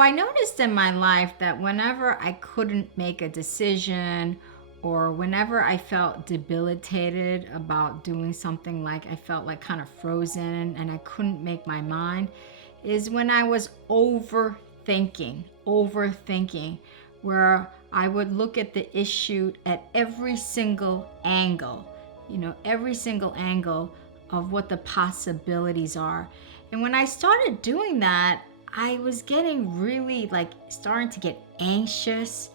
I noticed in my life that whenever I couldn't make a decision or whenever I felt debilitated about doing something, like I felt like kind of frozen and I couldn't make my mind, is when I was overthinking, where I would look at the issue at every single angle, every single angle of what the possibilities are. And when I started doing that, I was getting really like starting to get anxious,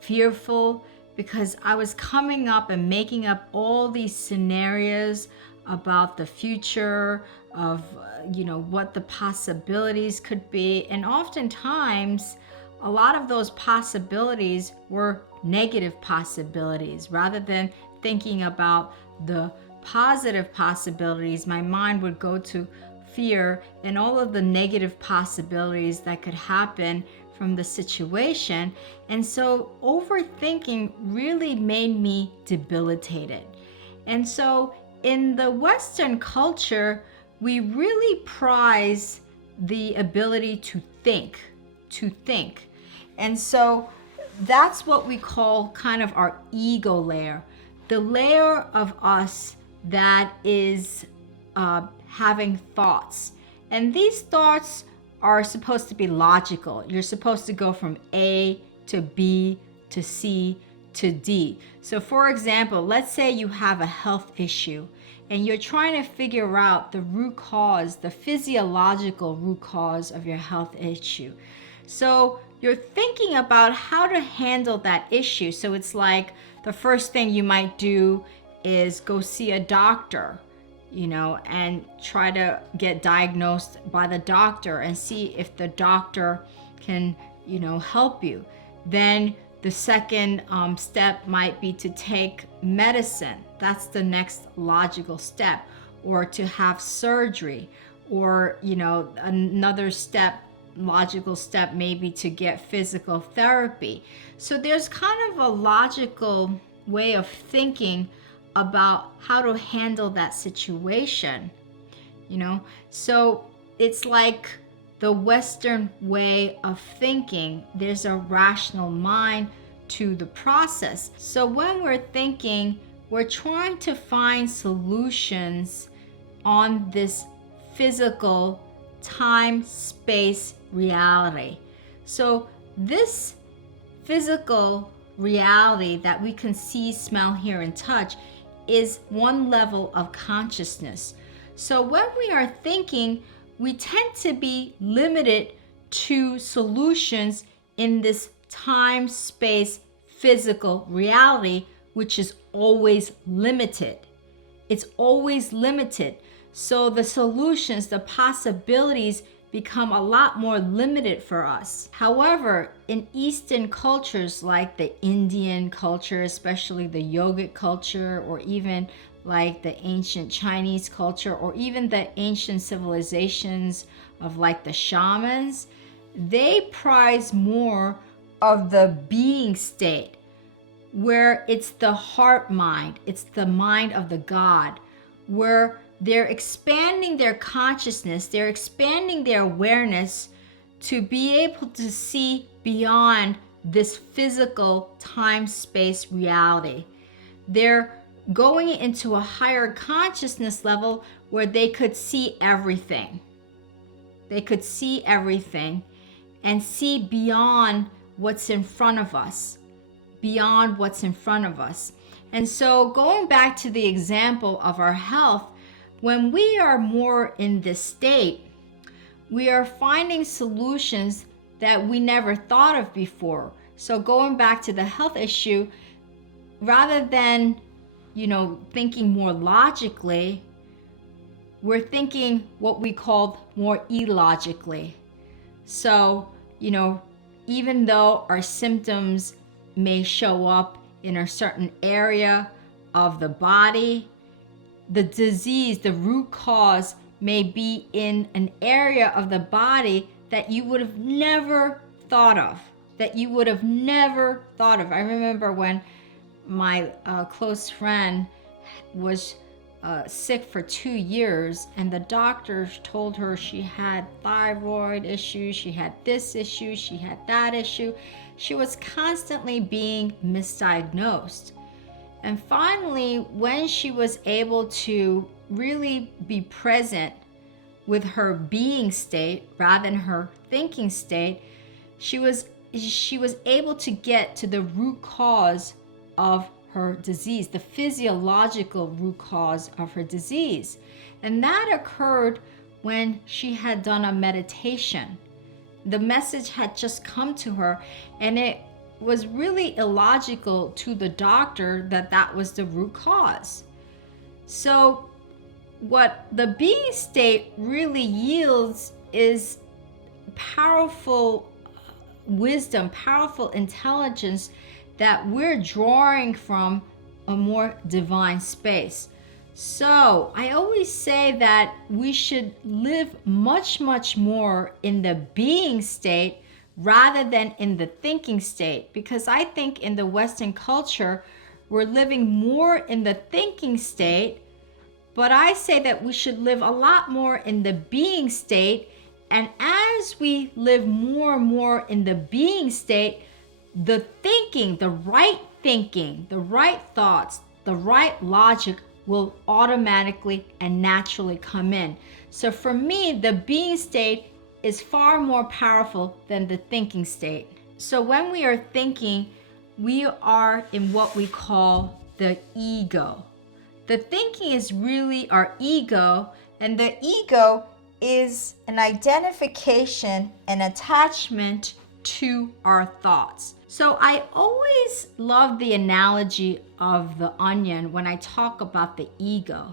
fearful, because I was coming up and making up all these scenarios about the future of what the possibilities could be. And oftentimes a lot of those possibilities were negative possibilities. Rather than thinking about the positive possibilities, my mind would go to fear and all of the negative possibilities that could happen from the situation. And so overthinking really made me debilitated. And so in the Western culture, we really prize the ability to think. And so that's what we call kind of our ego layer, the layer of us that is having thoughts. And these thoughts are supposed to be logical. You're supposed to go from A to B to C to D. So for example, let's say you have a health issue and you're trying to figure out the root cause, the physiological root cause of your health issue. So you're thinking about how to handle that issue. So it's like the first thing you might do is go see a doctor, and try to get diagnosed by the doctor and see if the doctor can, help you. Then the second step might be to take medicine. That's the next logical step. Or to have surgery. Or, another logical step maybe to get physical therapy. So there's kind of a logical way of thinking about how to handle that situation. So it's like the Western way of thinking. There's a rational mind to the process. So when we're thinking, we're trying to find solutions on this physical time, space, reality. So this physical reality that we can see, smell, hear, and touch is one level of consciousness. So when we are thinking, we tend to be limited to solutions in this time, space, physical reality, which is always limited. It's always limited. So the solutions, the possibilities become a lot more limited for us. However, in Eastern cultures like the Indian culture, especially the yogic culture, or even like the ancient Chinese culture, or even the ancient civilizations of like the shamans, they prize more of the being state, where it's the heart mind, it's the mind of the God, where they're expanding their consciousness, they're expanding their awareness to be able to see beyond this physical time-space reality. They're going into a higher consciousness level where they could see everything. They could see everything and see beyond what's in front of us, beyond what's in front of us. And so going back to the example of our health, when we are more in this state, we are finding solutions that we never thought of before. So going back to the health issue, rather than, thinking more logically, we're thinking what we call more illogically. So, even though our symptoms may show up in a certain area of the body, the disease, the root cause may be in an area of the body that you would have never thought of, I remember when my close friend was sick for 2 years, and the doctor told her she had thyroid issues, she had this issue, she had that issue. She was constantly being misdiagnosed. And finally, when she was able to really be present with her being state rather than her thinking state, she was able to get to the root cause of her disease, the physiological root cause of her disease. And that occurred when she had done a meditation. The message had just come to her, and it was really illogical to the doctor that that was the root cause. So what the being state really yields is powerful wisdom, powerful intelligence that we're drawing from a more divine space. So I always say that we should live much, much more in the being state rather than in the thinking state, because I think in the Western culture, we're living more in the thinking state, but I say that we should live a lot more in the being state. And as we live more and more in the being state, the thinking, the right thoughts, the right logic will automatically and naturally come in. So for me, the being state is far more powerful than the thinking state. So when we are thinking, we are in what we call the ego. The thinking is really our ego, and the ego is an identification and attachment to our thoughts. So I always love the analogy of the onion when I talk about the ego,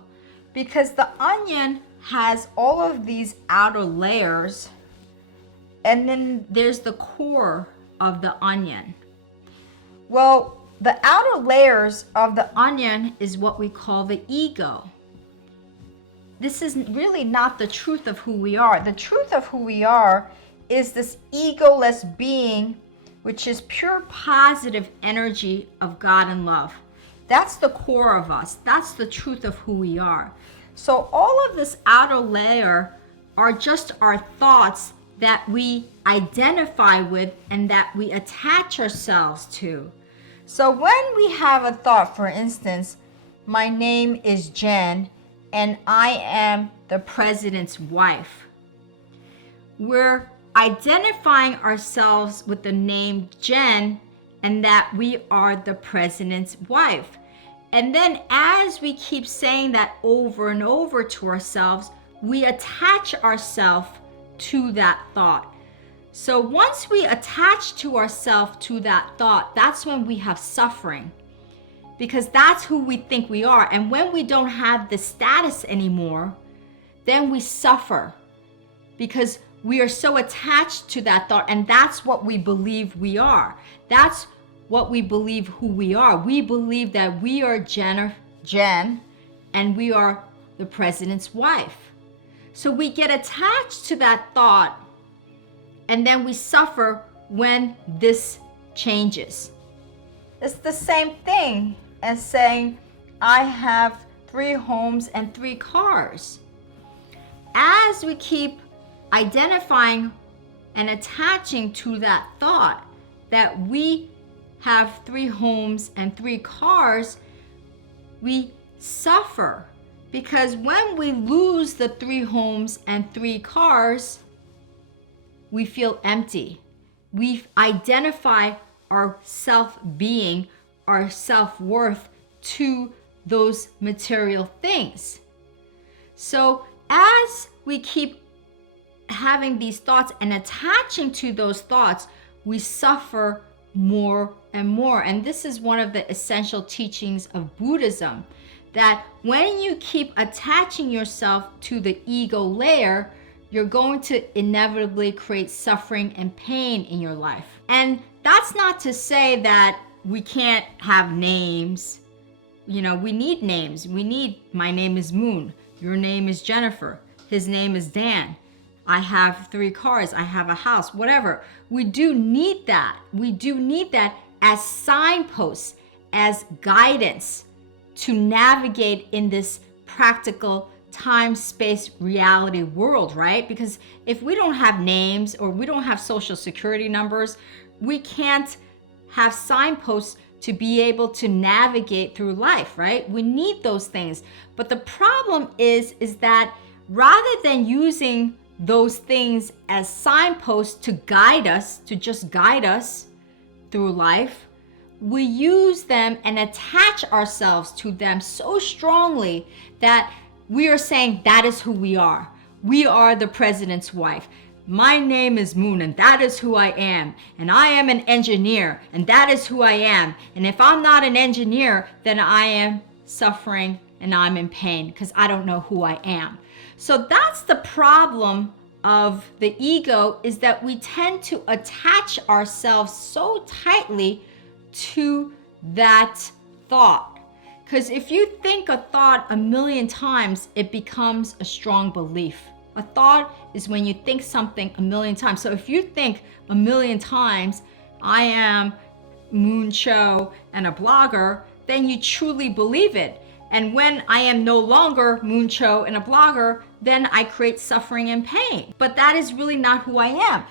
because the onion has all of these outer layers, and then there's the core of the onion. Well, the outer layers of the onion is what we call the ego. This is really not the truth of who we are. The truth of who we are is this egoless being, which is pure positive energy of God and love. That's the core of us. That's the truth of who we are. So all of this outer layer are just our thoughts that we identify with and that we attach ourselves to. So when we have a thought, for instance, my name is Jen and I am the president's wife, we're identifying ourselves with the name Jen and that we are the president's wife. And then as we keep saying that over and over to ourselves, we attach ourselves to that thought. So once we attach to ourselves to that thought, that's when we have suffering, because that's who we think we are. And when we don't have the status anymore, then we suffer because we are so attached to that thought, and that's what we believe we are. That's what we believe who we are. We believe that we are Jen, and we are the president's wife. So we get attached to that thought, and then we suffer when this changes. It's the same thing as saying, I have 3 homes and 3 cars. As we keep identifying and attaching to that thought that we have 3 homes and 3 cars, we suffer, because when we lose the 3 homes and 3 cars, we feel empty. We identify our self-being, our self-worth to those material things. So as we keep having these thoughts and attaching to those thoughts, we suffer more and more. And this is one of the essential teachings of Buddhism, that when you keep attaching yourself to the ego layer, you're going to inevitably create suffering and pain in your life. And that's not to say that we can't have names. You know, we need names. We need, my name is Moon, your name is Jennifer, his name is Dan, I have 3 cars, I have a house, whatever. We do need that. We do need that as signposts, as guidance to navigate in this practical time, space, reality world, right? Because if we don't have names or we don't have social security numbers, we can't have signposts to be able to navigate through life, right? We need those things. But the problem is that rather than using those things as signposts to guide us, to just guide us through life, we use them and attach ourselves to them so strongly that we are saying that is who we are. We are the president's wife. My name is Moon and that is who I am. And I am an engineer and that is who I am. And if I'm not an engineer, then I am suffering and I'm in pain because I don't know who I am. So that's the problem of the ego, is that we tend to attach ourselves so tightly to that thought. Because if you think a thought a million times, it becomes a strong belief. A thought is when you think something a million times. So if you think a million times, I am Moon Cho and a blogger, then you truly believe it. And when I am no longer Moon Cho and a blogger, then I create suffering and pain. But that is really not who I am.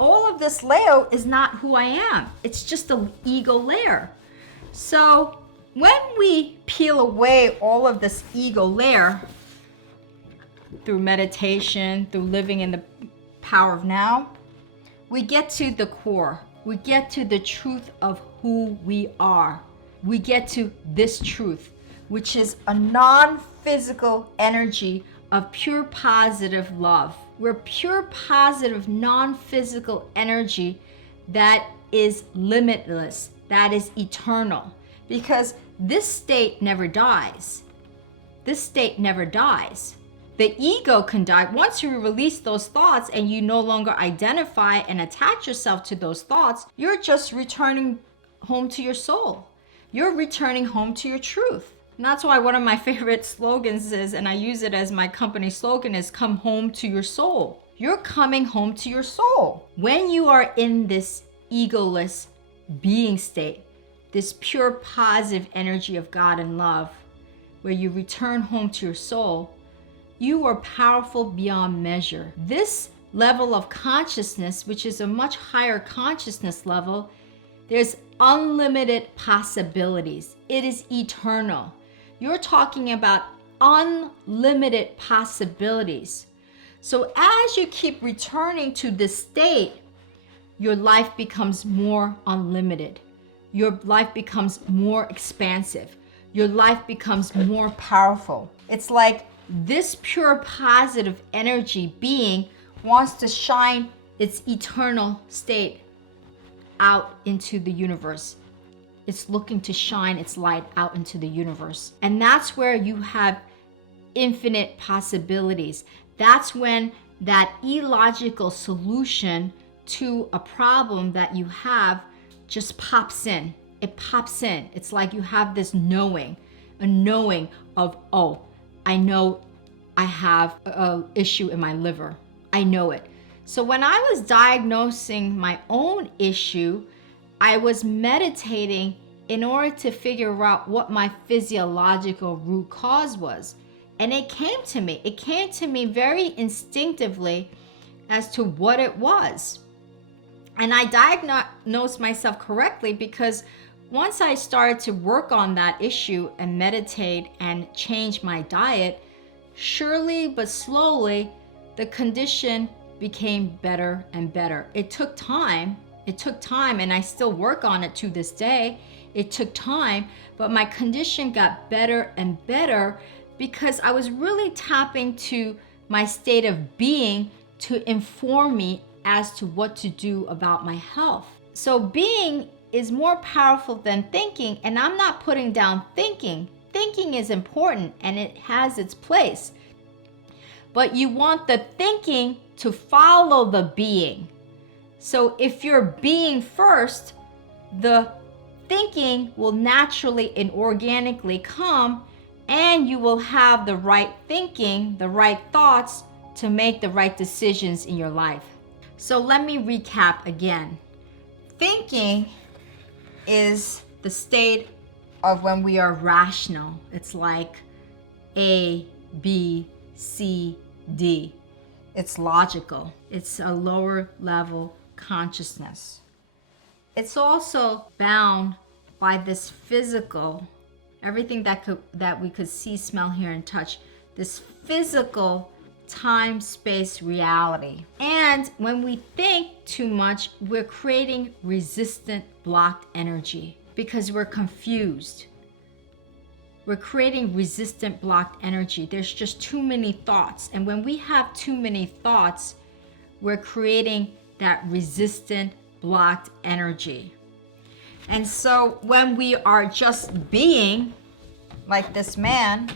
All of this Leo is not who I am. It's just the ego layer. So when we peel away all of this ego layer through meditation, through living in the power of now, we get to the core. We get to the truth of who we are. We get to this truth, which is a non-physical energy of pure positive love. We're pure positive, non-physical energy that is limitless, that is eternal. Because this state never dies. This state never dies. The ego can die. Once you release those thoughts and you no longer identify and attach yourself to those thoughts, you're just returning home to your soul. You're returning home to your truth. And that's why one of my favorite slogans is, and I use it as my company slogan, is come home to your soul. You're coming home to your soul. When you are in this egoless being state, this pure positive energy of God and love, where you return home to your soul, you are powerful beyond measure. This level of consciousness, which is a much higher consciousness level, there's unlimited possibilities. It is eternal. You're talking about unlimited possibilities. So as you keep returning to this state, your life becomes more unlimited. Your life becomes more expansive. Your life becomes more powerful. It's like this pure positive energy being wants to shine its eternal state out into the universe. It's looking to shine its light out into the universe. And that's where you have infinite possibilities. That's when that illogical solution to a problem that you have just pops in. It pops in. It's like you have this knowing, a knowing of, oh, I know I have an issue in my liver. I know it. So when I was diagnosing my own issue, I was meditating in order to figure out what my physiological root cause was. And it came to me. It came to me very instinctively as to what it was. And I diagnosed myself correctly because once I started to work on that issue and meditate and change my diet, surely but slowly, the condition became better and better. It took time. It took time, and I still work on it to this day. It took time, but my condition got better and better because I was really tapping to my state of being to inform me as to what to do about my health. So being is more powerful than thinking, and I'm not putting down thinking. Thinking is important and it has its place. But you want the thinking to follow the being. So if you're being first, the thinking will naturally and organically come, and you will have the right thinking, the right thoughts to make the right decisions in your life. So let me recap again. Thinking is the state of when we are rational. It's like A, B, C, D. It's logical. It's a lower level consciousness. It's also bound by this physical, everything that we could see, smell, hear, and touch, this physical time-space reality. And when we think too much, we're creating resistant, blocked energy because we're confused. We're creating resistant, blocked energy. There's just too many thoughts. And when we have too many thoughts, we're creating that resistant, blocked energy. And so when we are just being like this man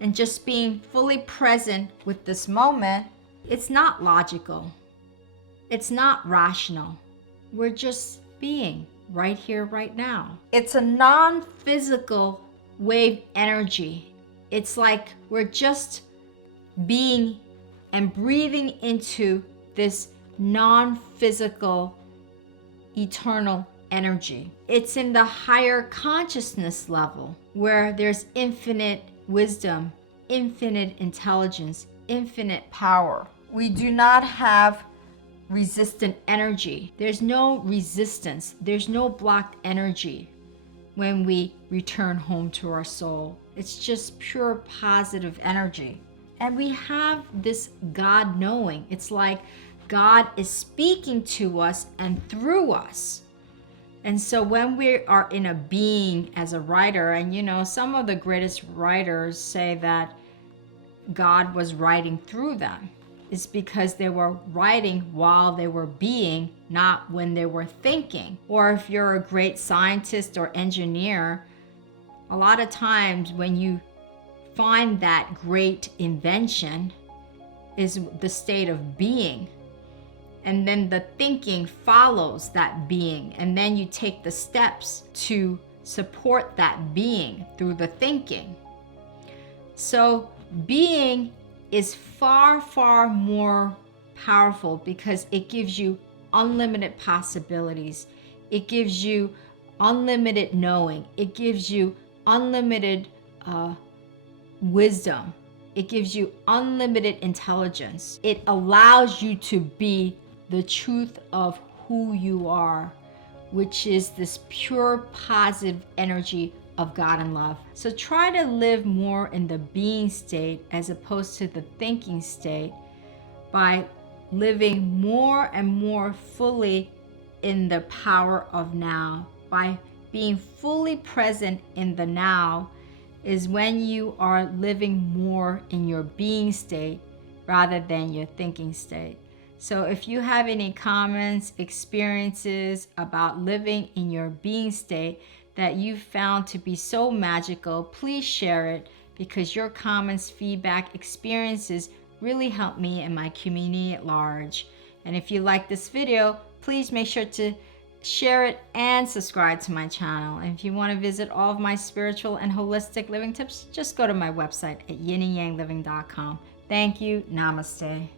and just being fully present with this moment, it's not logical. It's not rational. We're just being right here, right now. It's a non-physical wave energy. It's like we're just being and breathing into this non-physical eternal energy. It's in the higher consciousness level where there's infinite wisdom, infinite intelligence, infinite power. We do not have resistant energy. There's no resistance. There's no blocked energy when we return home to our soul. It's just pure positive energy. And we have this God knowing. It's like God is speaking to us and through us. And so when we are in a being as a writer, and you know, some of the greatest writers say that God was writing through them. It's because they were writing while they were being, not when they were thinking. Or if you're a great scientist or engineer, a lot of times when you find that great invention is the state of being. And then the thinking follows that being. And then you take the steps to support that being through the thinking. So being is far, far more powerful because it gives you unlimited possibilities. It gives you unlimited knowing. It gives you unlimited wisdom. It gives you unlimited intelligence. It allows you to be the truth of who you are, which is this pure positive energy of God and love. So try to live more in the being state as opposed to the thinking state by living more and more fully in the power of now. By being fully present in the now is when you are living more in your being state rather than your thinking state. So if you have any comments, experiences about living in your being state that you found to be so magical, please share it, because your comments, feedback, experiences really help me and my community at large. And if you like this video, please make sure to share it and subscribe to my channel. And if you want to visit all of my spiritual and holistic living tips, just go to my website at yinandyangliving.com. Thank you. Namaste.